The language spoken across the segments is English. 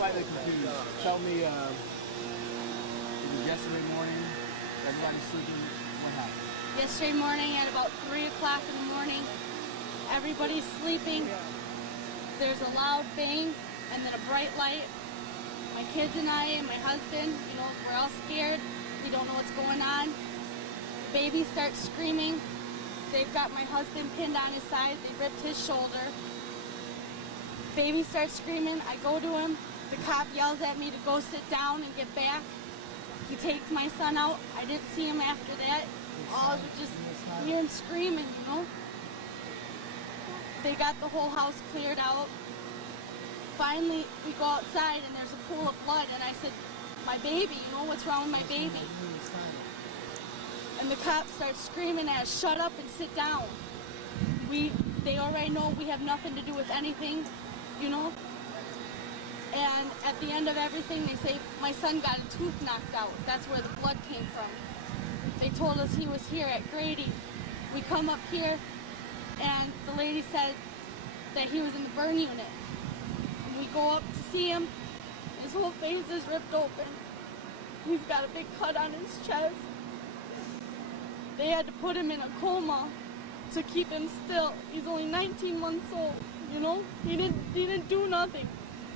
slightly confused. Tell me, it was yesterday morning, everybody's sleeping, what happened? Yesterday morning at about 3 o'clock in the morning, everybody's sleeping. There's a loud bang and then a bright light. My kids and I and my husband, you know, we're all scared. We don't know what's going on. The baby starts screaming. They've got my husband pinned on his side. They ripped his shoulder. Baby starts screaming. I go to him. The cop yells at me to go sit down and get back. He takes my son out. I didn't see him after that. All of it just hear him screaming, you know. They got the whole house cleared out. Finally, we go outside and there's a pool of blood. And I said, my baby, you know, what's wrong with my baby? And the cop starts screaming at us, shut up and sit down. They already know we have nothing to do with anything, you know. And at the end of everything, they say, my son got a tooth knocked out. That's where the blood came from. They told us he was here at Grady. We come up here, and the lady said that he was in the burn unit. And we go up to see him. His whole face is ripped open. He's got a big cut on his chest. They had to put him in a coma to keep him still. He's only 19 months old, you know? He didn't do nothing.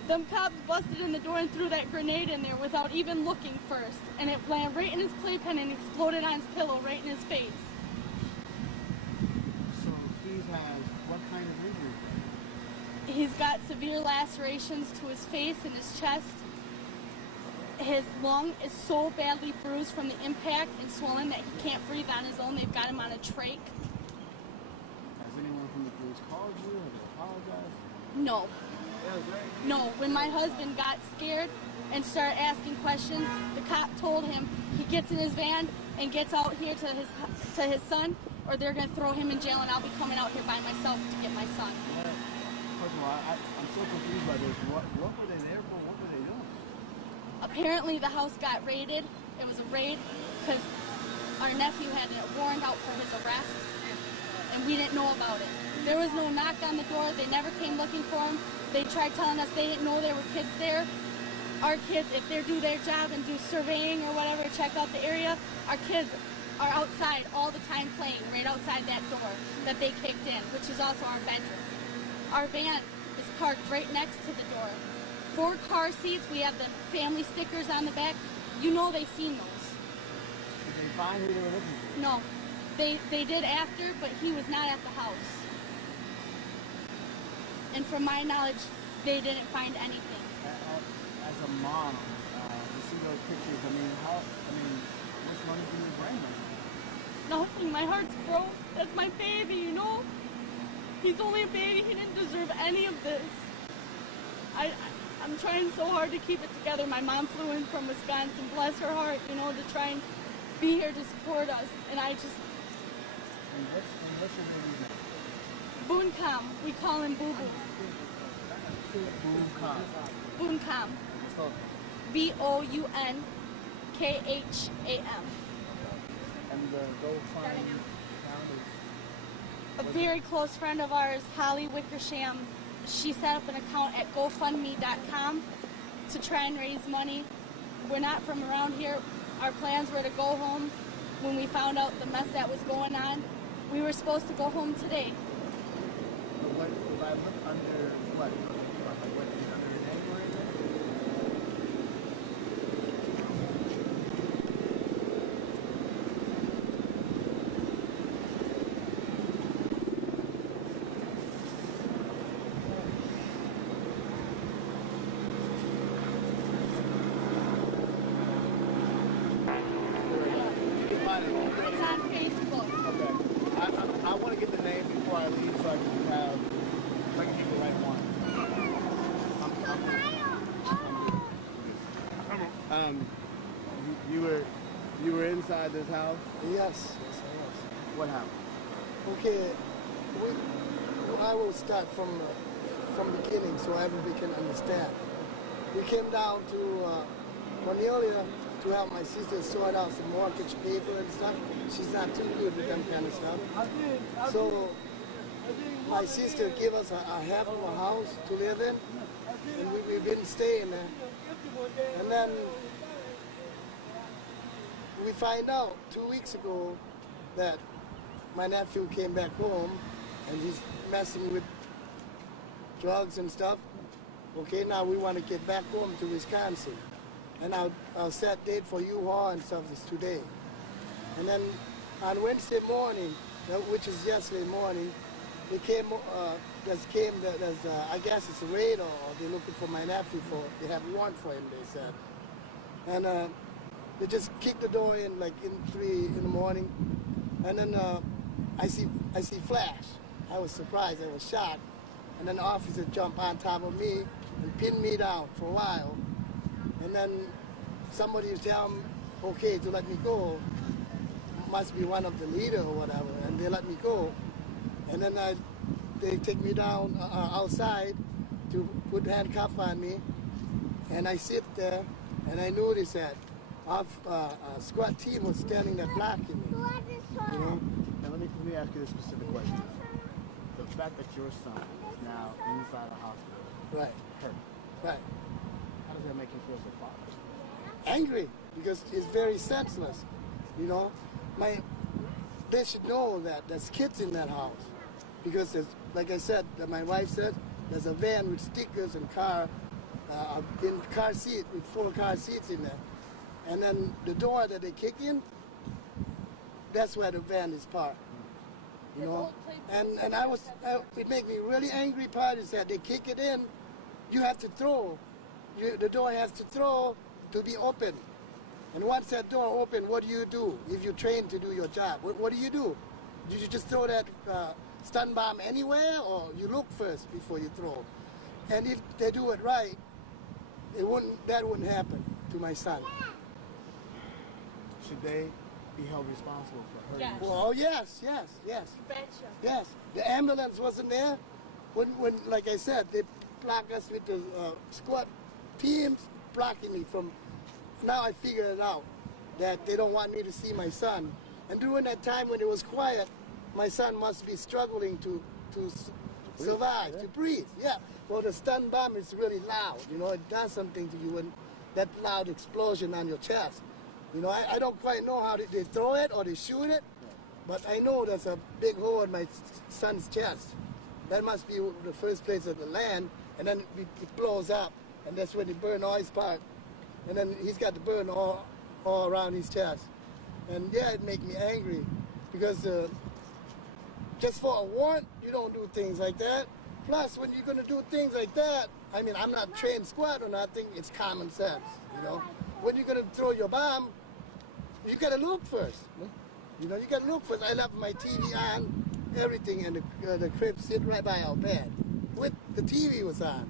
Them cops busted in the door and threw that grenade in there without even looking first. And it landed right in his playpen and exploded on his pillow right in his face. So he has what kind of injury? He's got severe lacerations to his face and his chest. His lung is so badly bruised from the impact and swollen that he can't breathe on his own. They've got him on a trach. Has anyone from the police called you? Have they apologized? No. No, when my husband got scared and started asking questions, the cop told him he gets in his van and gets out here to his son, or they're going to throw him in jail, and I'll be coming out here by myself to get my son. First of all, I'm so confused by this. What were they there for? What were they doing? Apparently the house got raided. It was a raid because our nephew had a warrant out for his arrest, and we didn't know about it. There was no knock on the door. They never came looking for him. They tried telling us they didn't know there were kids there. Our kids, if they do their job and do surveying or whatever, check out the area, our kids are outside all the time playing right outside that door that they kicked in, which is also our bedroom. Our van is parked right next to the door. 4 car seats. We have the family stickers on the back. You know they've seen those. Did they find who they were looking for? No. They did after, but he was not at the house. And from my knowledge, they didn't find anything. As a mom, you see those pictures, how much money can you bring them? Nothing. My heart's broke. That's my baby, you know? He's only a baby. He didn't deserve any of this. I'm trying so hard to keep it together. My mom flew in from Wisconsin, bless her heart, you know, to try and be here to support us. And I just... And what's your baby's name? Booncam. We call him Boo Boo. Booncam. Booncam. Bounkam. And the GoFundMe account is... A very close friend of ours, Holly Wickersham, she set up an account at GoFundMe.com to try and raise money. We're not from around here. Our plans were to go home when we found out the mess that was going on. We were supposed to go home today. What, if I look under what? What is under your name or anything? It's on Facebook. Okay. I want to get the name before I leave so I can get the right one. You were inside this house? Yes, I was. What happened? Okay, I will start from the beginning so everybody can understand. We came down to Cornelia to help my sister sort out some mortgage paper and stuff. She's not too good with them kind of stuff. So my sister gave us a half of a house to live in, and we've been staying there. And then we find out 2 weeks ago that my nephew came back home and he's messing with drugs and stuff. Okay, now we want to get back home to Wisconsin. And our set date for U-Haul and stuff is today. And then on Wednesday morning, which is yesterday morning, they came, I guess it's a raid, or they're looking for my nephew they have a warrant for him, they said. And they just kicked the door in like in 3 in the morning. And then I see flash. I was surprised, I was shocked. And then the officer jumped on top of me and pinned me down for a while. And then somebody was telling me, okay, to let me go. Must be one of the leader or whatever, and they let me go. And then they take me down outside to put handcuff on me. And I sit there, and I noticed that a squad team was standing there blocking me. You know? Now let me ask you this specific question. The fact that your son is now inside a hospital, Right. hurt. Right. How does that make you feel as a father? Angry, because it's very senseless. You know, they should know that there's kids in that house, because there's, like I said, that my wife said, there's a van with stickers and car seat with 4 car seats in there, and then the door that they kick in, that's where the van is parked. You know, and it made me really angry. Part is that they kick it in, you have to throw, the door has to throw to be open. And once that door open, what do? If you're trained to do your job, what do? Do you just throw that stun bomb anywhere, or you look first before you throw? And if they do it right, that wouldn't happen to my son. Should they be held responsible for hurting? Yes. Well, yes. Betcha. Yes. The ambulance wasn't there when like I said, they block us with the squad teams blocking me from. Now I figured it out, that they don't want me to see my son. And during that time when it was quiet, my son must be struggling to survive, to breathe. Yeah. Well, the stun bomb is really loud. You know, it does something to you when that loud explosion on your chest. You know, I don't quite know how they throw it or they shoot it, but I know there's a big hole in my son's chest. That must be the first place of the land, and then it blows up, and that's when they burn all his part. And then he's got the burn all around his chest. And yeah, it makes me angry, because just for a warrant, you don't do things like that. Plus, when you're going to do things like that, I mean, I'm not trained squad or nothing, it's common sense, you know. When you're going to throw your bomb, you got to look first. You know, you got to look first. I left my TV on, everything, and the crib sit right by our bed. With the TV was on,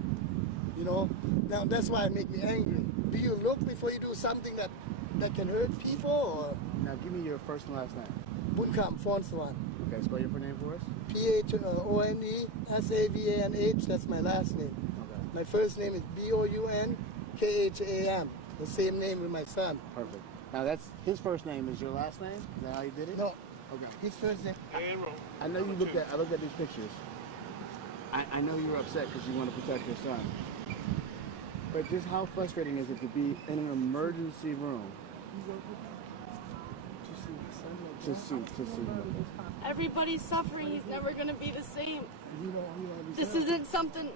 you know. Now, that's why it makes me angry. Do you look before you do something that can hurt people, or? Now give me your first and last name. Bunkam Fonswan. Okay, spell your name for us. P-H-O-N-E-S-A-V-A-N-H, that's my last name. Okay. My first name is B-O-U-N-K-H-A-M. The same name with my son. Perfect. Now that's his first name is your last name? Is that how you did it? No. Okay. His first name. I know you looked at these pictures. I know you were upset because you want to protect your son. But just how frustrating is it to be in an emergency room? To see. Everybody's suffering. He's never going to be the same. This isn't something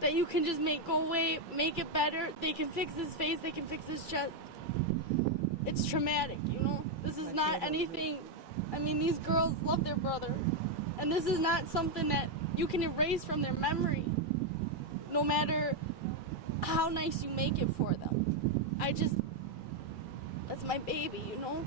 that you can just make go away, make it better. They can fix his face. They can fix his chest. It's traumatic, you know? This is not anything. I mean, these girls love their brother. And this is not something that you can erase from their memory, no matter how nice you make it for them. That's my baby, you know?